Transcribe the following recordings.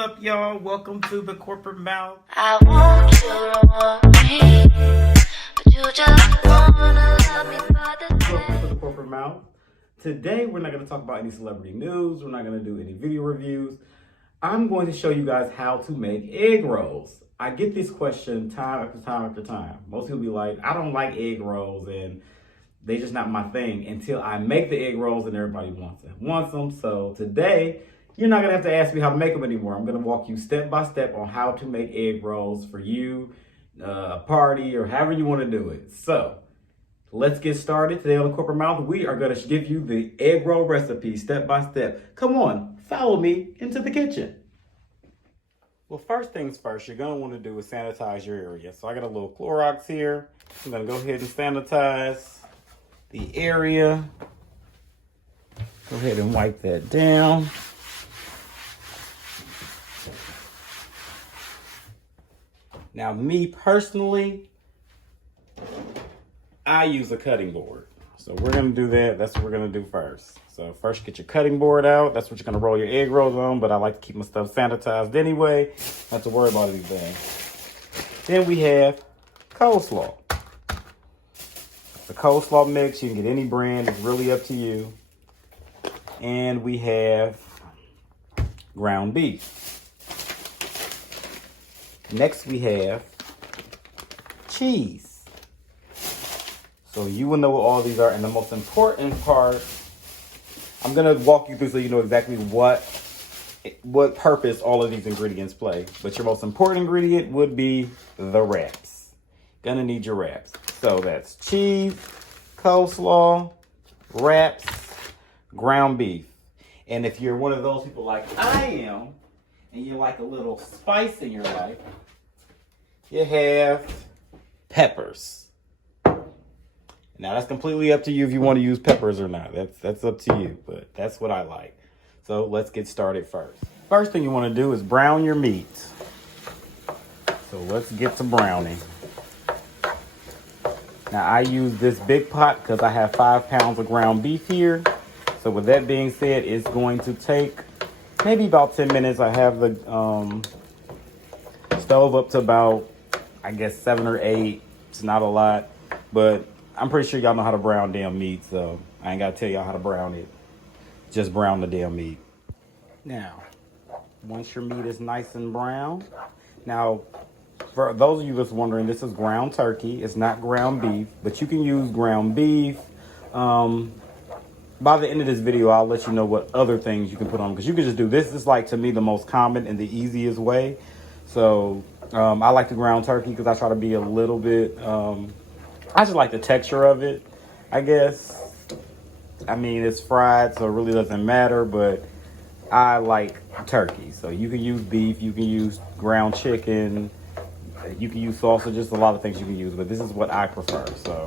What's up, y'all? Welcome to the corporate mouth. I want you to want me, but you just wanna love me for the day. Welcome to the corporate mouth. Today, we're not going to talk about any celebrity news. We're not going to do any video reviews. I'm going to show you guys how to make egg rolls. I get this question time after time after time. Most people be like, I don't like egg rolls and they're just not my thing until I make the egg rolls and everybody wants them. So today, you're not gonna have to ask me how to make them anymore. I'm gonna walk you step by step on how to make egg rolls for you, a party, or however you wanna do it. So let's get started. Today on the Corporate Mouth, we are gonna give you the egg roll recipe step by step. Come on, follow me into the kitchen. Well, first things first, you're gonna wanna do is sanitize your area. So I got a little Clorox here. I'm gonna go ahead and sanitize the area. Go ahead and wipe that down. Now, me personally, I use a cutting board. So we're gonna do that. That's what we're gonna do first. So first get your cutting board out. That's what you're gonna roll your egg rolls on, but I like to keep my stuff sanitized anyway. Not have to worry about anything. Then we have coleslaw. The coleslaw mix, you can get any brand, it's really up to you. And we have ground beef. Next we have cheese. So you will know what all these are. And the most important part, I'm gonna walk you through so you know exactly what purpose all of these ingredients play. But your most important ingredient would be the wraps. Gonna need your wraps. So that's cheese, coleslaw, wraps, ground beef. And if you're one of those people like I am, and you like a little spice in your life, you have peppers. Now that's completely up to you if you want to use peppers or not. That's up to you, but that's what I like. So let's get started first. First thing you want to do is brown your meat. So let's get to browning. Now I use this big pot because I have 5 pounds of ground beef here. So with that being said, it's going to take maybe about 10 minutes. I have the stove up to about, I guess, 7 or 8. It's not a lot, but I'm pretty sure y'all know how to brown damn meat, so I ain't got to tell y'all how to brown it. Just brown the damn meat. Now, once your meat is nice and brown, now, for those of you that's wondering, this is ground turkey. It's not ground beef, but you can use ground beef. By the end of this video, I'll let you know what other things you can put on, because you can just do this. Is like, to me, the most common and the easiest way. So I like the ground turkey because I try to be a little bit, I just like the texture of it, I guess. I mean, it's fried, so it really doesn't matter, but I like turkey. So you can use beef, you can use ground chicken, you can use salsa, just a lot of things you can use, but this is what I prefer. So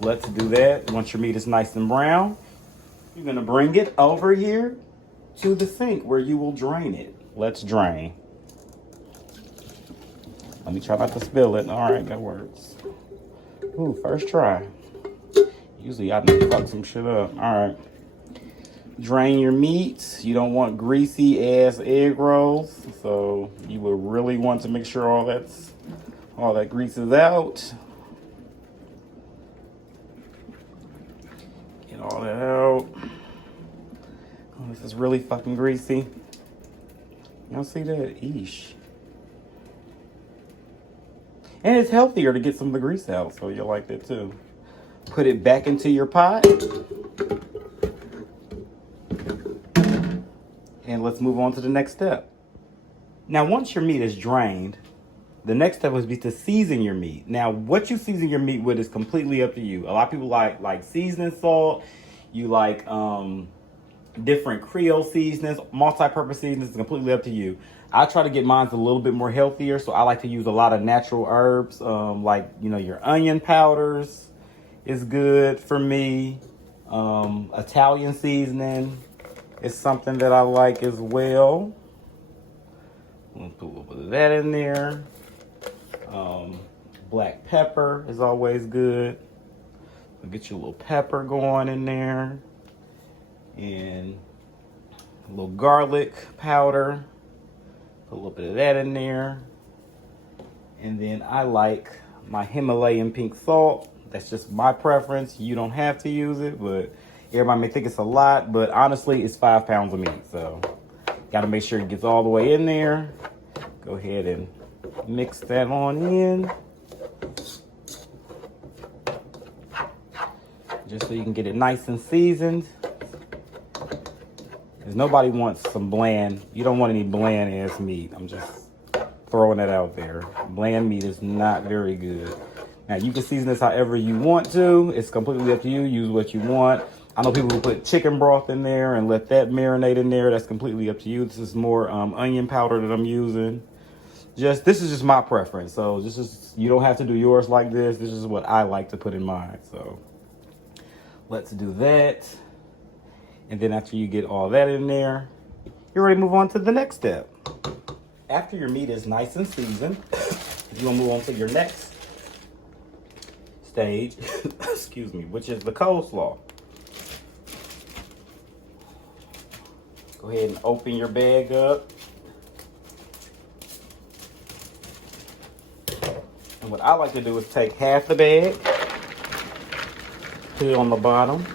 let's do that. Once your meat is nice and brown, you're gonna bring it over here to the sink where you will drain it. Let's drain. Let me try not to spill it. All right, that works. Ooh, first try. Usually I done fuck some shit up. All right. Drain your meat. You don't want greasy ass egg rolls. So you will really want to make sure all that grease is out. Get all that out. Oh, this is really fucking greasy. Y'all see that? Eesh. And it's healthier to get some of the grease out, so you'll like that too. Put it back into your pot. And let's move on to the next step. Now, once your meat is drained, the next step would be to season your meat. Now, what you season your meat with is completely up to you. A lot of people like seasoning salt. You like different Creole seasonings, multi-purpose seasonings. It's completely up to you. I try to get mine a little bit more healthier, so I like to use a lot of natural herbs, like, you know, your onion powders is good for me. Italian seasoning is something that I like as well. I'm gonna put a little bit of that in there. Black pepper is always good. I'll get you a little pepper going in there. And a little garlic powder. Put a little bit of that in there. And then I like my Himalayan pink salt. That's just my preference. You don't have to use it, but everybody may think it's a lot, but honestly, it's 5 pounds of meat. So got to make sure it gets all the way in there. Go ahead and mix that on in. Just so you can get it nice and seasoned. Because nobody wants some bland. You don't want any bland ass meat. I'm just throwing that out there. Bland meat is not very good. Now you can season this however you want to. It's completely up to you. Use what you want. I know people who put chicken broth in there and let that marinate in there. That's completely up to you. This is more onion powder that I'm using. This is just my preference. So you don't have to do yours like this. This is what I like to put in mine. So let's do that. And then after you get all that in there, you're ready to move on to the next step. After your meat is nice and seasoned, you're gonna move on to your next stage, excuse me, which is the coleslaw. Go ahead and open your bag up. And what I like to do is take half the bag, put it on the bottom.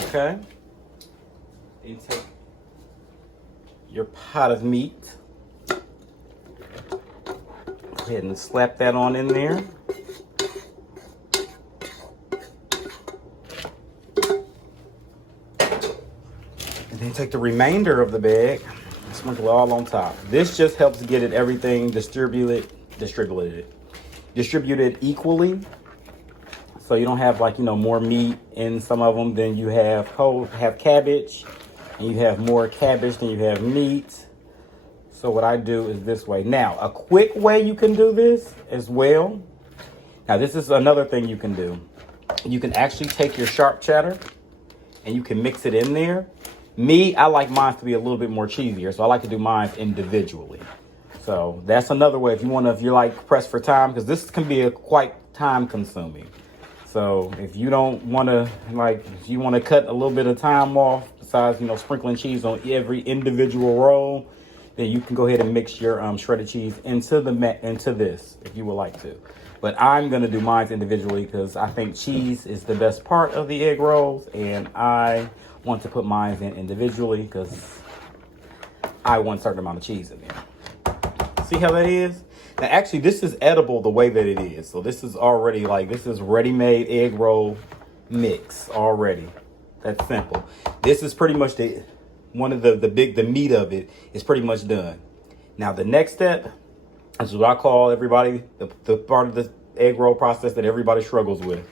Okay. Then take your pot of meat. Go ahead and slap that on in there. And then take the remainder of the bag and sprinkle it all on top. This just helps get everything distributed equally. So you don't have more meat in some of them than you have cabbage, and you have more cabbage than you have meat. So what I do is this way. Now, a quick way you can do this as well. Now, this is another thing you can do. You can actually take your sharp cheddar and you can mix it in there. Me, I like mine to be a little bit more cheesier, so I like to do mine individually. So that's another way if you're like pressed for time, because this can be quite time consuming. So if you don't want to, if you want to cut a little bit of time off, besides, sprinkling cheese on every individual roll, then you can go ahead and mix your shredded cheese into this if you would like to. But I'm going to do mine individually because I think cheese is the best part of the egg rolls, and I want to put mine in individually because I want a certain amount of cheese in there. See how that is? Now, actually, this is edible the way that it is. So this is already this is ready-made egg roll mix already. That's simple. This is pretty much the meat of it is pretty much done. Now, the next step is what I call everybody, the part of the egg roll process that everybody struggles with.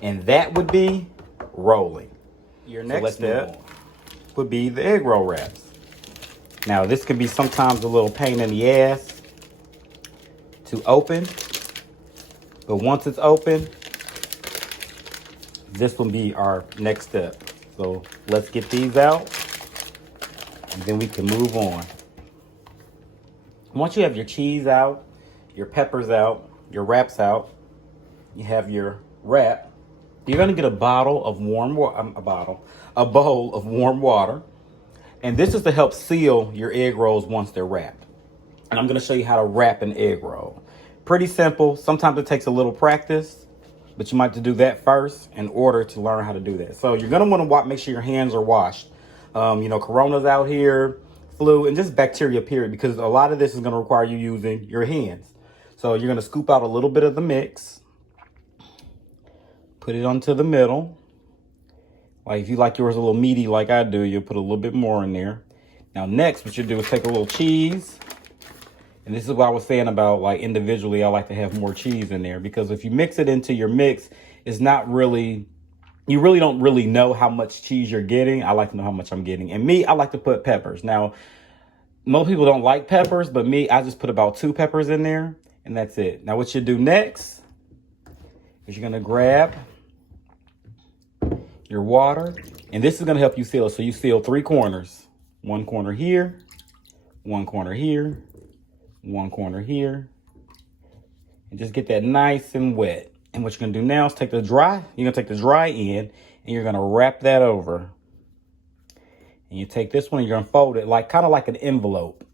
And that would be rolling. Your next step would be the egg roll wraps. Now, this can be sometimes a little pain in the ass to open, but once it's open, this will be our next step. So let's get these out, and then we can move on. Once you have your cheese out, your peppers out, your wraps out, you have your wrap, you're gonna get a bowl of warm water, and this is to help seal your egg rolls once they're wrapped. And I'm gonna show you how to wrap an egg roll. Pretty simple. Sometimes it takes a little practice, but you might have to do that first in order to learn how to do that. So you're gonna wanna make sure your hands are washed. Corona's out here, flu, and just bacteria, period, because a lot of this is gonna require you using your hands. So you're gonna scoop out a little bit of the mix, put it onto the middle. Like if you like yours a little meaty like I do, you'll put a little bit more in there. Now next, what you do is take a little cheese. And this is what I was saying about individually, I like to have more cheese in there, because if you mix it into your mix, it's not really, you really don't really know how much cheese you're getting. I like to know how much I'm getting. And me, I like to put peppers. Now, most people don't like peppers, but me, I just put about 2 peppers in there, and that's it. Now, what you do next is you're gonna grab your water, and this is gonna help you seal it. So you seal 3 corners. 1 corner here, 1 corner here, 1 corner here, and just get that nice and wet. And what you're gonna do now is take the dry end and you're gonna wrap that over. And you take this one and you're gonna fold it like kind of like an envelope.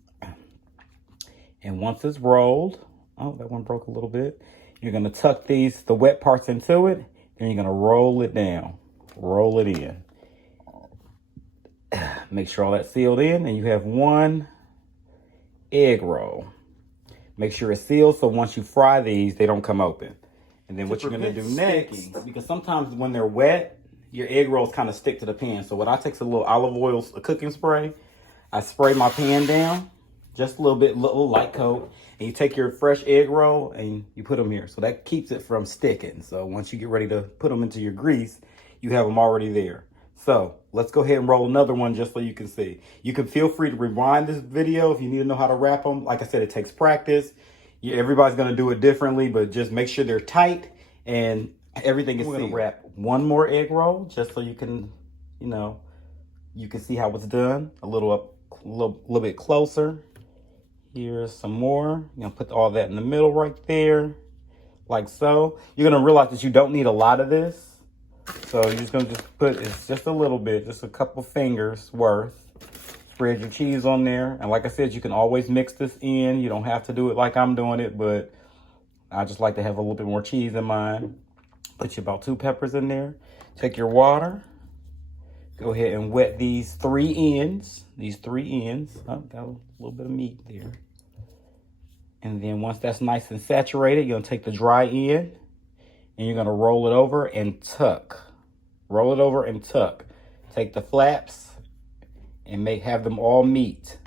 And once it's rolled, oh, that one broke a little bit. You're gonna tuck the wet parts into it, and you're gonna roll it down, roll it in. Make sure all that's sealed in, and you have one egg roll. Make sure it's sealed so once you fry these, they don't come open. And then what you're gonna do next, because sometimes when they're wet, your egg rolls kind of stick to the pan. So what I take is a little olive oil, a cooking spray. I spray my pan down, just a little bit, little light coat. And you take your fresh egg roll and you put them here. So that keeps it from sticking. So once you get ready to put them into your grease, you have them already there. So let's go ahead and roll another one just so you can see. You can feel free to rewind this video if you need to know how to wrap them. Like I said, it takes practice. Everybody's gonna do it differently, but just make sure they're tight and everything is sealed. We're gonna wrap one more egg roll just so you can, you can see how it's done. A little bit closer. Here's some more. You're gonna put all that in the middle right there, like so. You're gonna realize that you don't need a lot of this. So you're just gonna put, it's just a little bit, just a couple fingers worth. Spread your cheese on there. And like I said, you can always mix this in. You don't have to do it like I'm doing it, but I just like to have a little bit more cheese in mine. Put you about 2 peppers in there. Take your water. Go ahead and wet these 3 ends. Oh, got a little bit of meat there. And then once that's nice and saturated, you're gonna take the dry end and you're gonna roll it over and tuck. Roll it over and tuck. Take the flaps and have them all meet.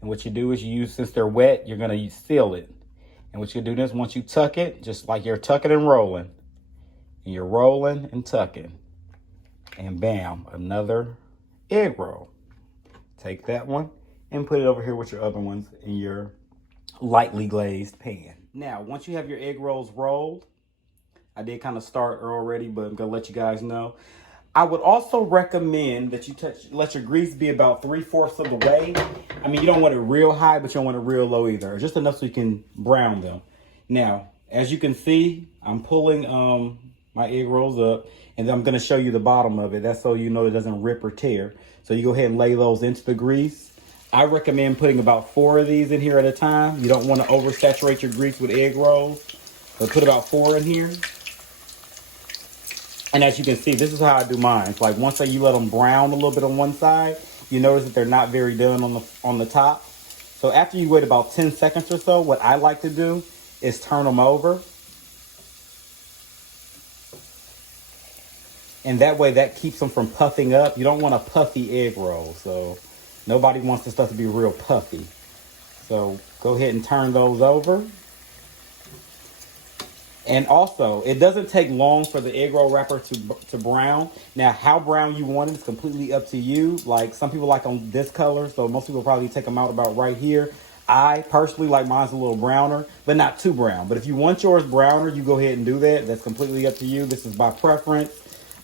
And what you do is you use, since they're wet, you're gonna seal it. And what you do is once you tuck it, just like you're tucking and rolling. And you're rolling and tucking. And bam, another egg roll. Take that one and put it over here with your other ones in your lightly glazed pan. Now, once you have your egg rolls rolled, I did kind of start already, but I'm gonna let you guys know. I would also recommend that you let your grease be about 3/4 of the way. I mean, you don't want it real high, but you don't want it real low either. Just enough so you can brown them. Now, as you can see, I'm pulling my egg rolls up, and then I'm gonna show you the bottom of it. That's so you know it doesn't rip or tear. So you go ahead and lay those into the grease. I recommend putting about 4 of these in here at a time. You don't want to oversaturate your grease with egg rolls, but put about 4 in here. And as you can see, this is how I do mine. It's like once you let them brown a little bit on one side, you notice that they're not very done on the top. So after you wait about 10 seconds or so, what I like to do is turn them over. And that way that keeps them from puffing up. You don't want a puffy egg roll. So nobody wants the stuff to be real puffy. So go ahead and turn those over. And also, it doesn't take long for the egg roll wrapper to brown. Now, how brown you want it is completely up to you. Like, some people like on this color, so most people probably take them out about right here. I personally like mine's a little browner, but not too brown. But if you want yours browner, you go ahead and do that. That's completely up to you. This is by preference.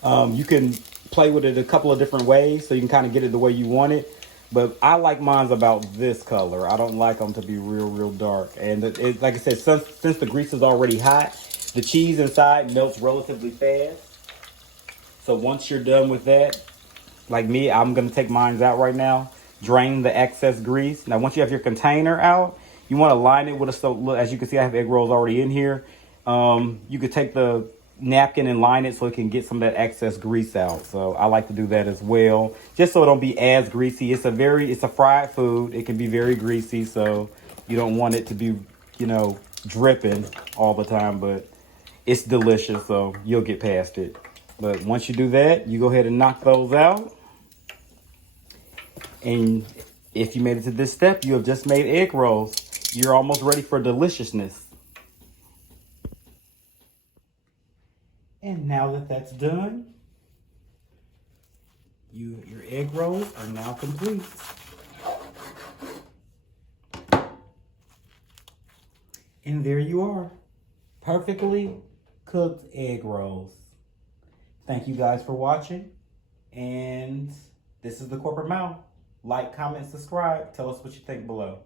You can play with it a couple of different ways, so you can kind of get it the way you want it. But I like mine's about this color. I don't like them to be real dark. And like I said, since the grease is already hot, the cheese inside melts relatively fast. So once you're done with that, like me, I'm going to take mine out right now. Drain the excess grease. Now, once you have your container out, you want to line it with as you can see, I have egg rolls already in here. You could take the napkin and line it so it can get some of that excess grease out. So I like to do that as well, just so it don't be as greasy. It's a fried food. It can be very greasy, so you don't want it to be, dripping all the time, but it's delicious, so you'll get past it. But once you do that, you go ahead and knock those out. And if you made it to this step, you have just made egg rolls. You're almost ready for deliciousness. And now that that's done, your egg rolls are now complete. And there you are, perfectly cooked egg rolls. Thank you guys for watching. And this is the Corporate Mouth. Like, comment, subscribe. Tell us what you think below.